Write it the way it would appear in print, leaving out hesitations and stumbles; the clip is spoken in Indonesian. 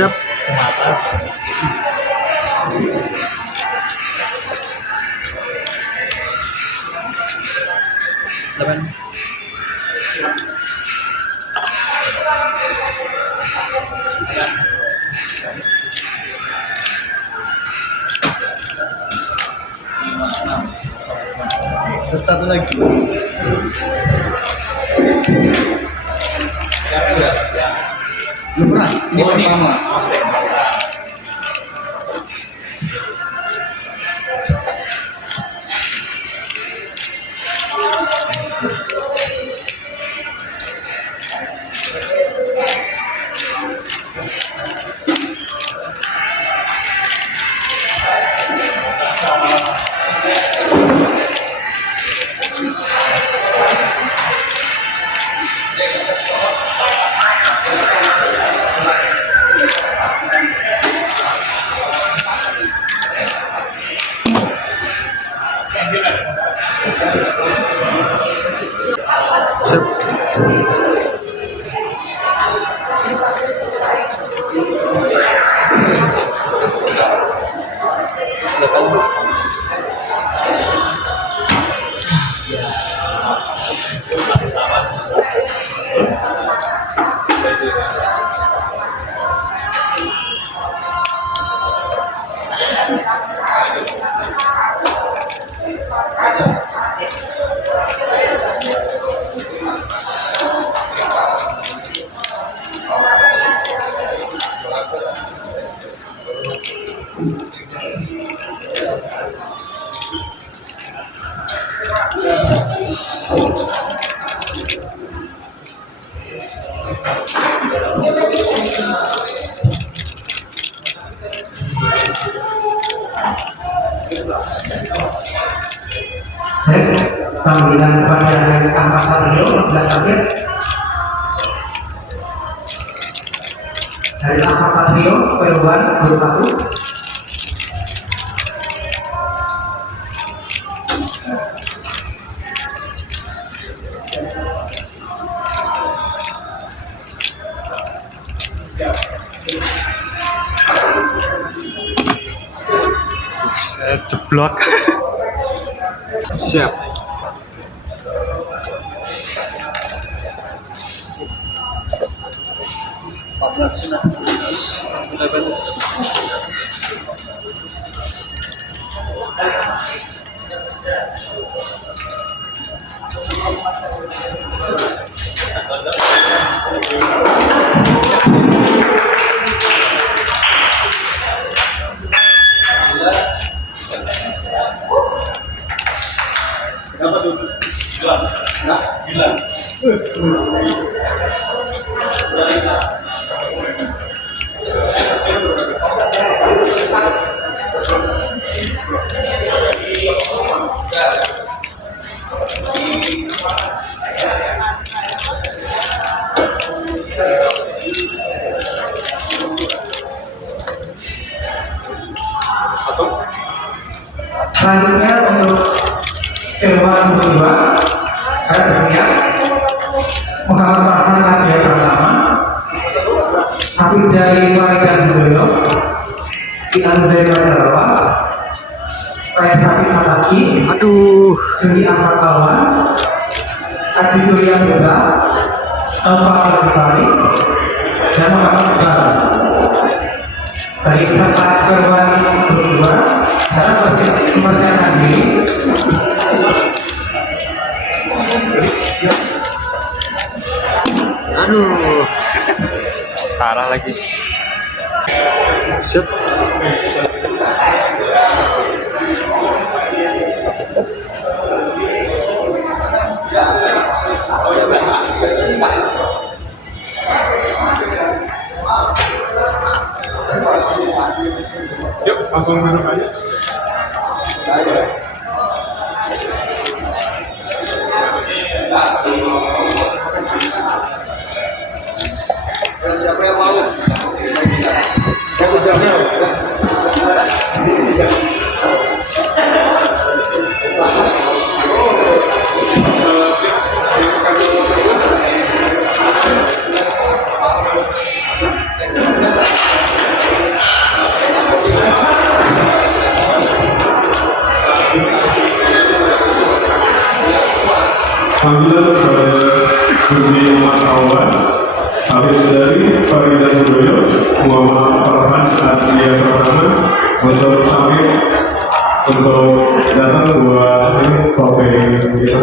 Siap. Satu lagi. Belum pernah. Ini pertama. Panggilan kepada angkatan beliau dan target dari angkatan beliau perubahan 21. Jeblok. Siap. Selanjutnya untuk keluar kedua, saya bersiap menghafalkan karya pertama, habis dari Waidan beliau, diambil dari Jawa, prestasi Mataki, Suri Ahmad Awan, Adi Surya Buddha, Alfa Al-Bari, dan Muhammad Iqbal. Dari pihak perwali berdua, saya mempersiapkan diri. Aduh, parah lagi. Siap. Siapa yang mau? Siapa siapa? Panggilan kepada Budi Mas Awan, habis dari Faridan Budoyo, Muhammad Farhan Adria Pertama, untuk sampai untuk datang buat ini kopi gitu.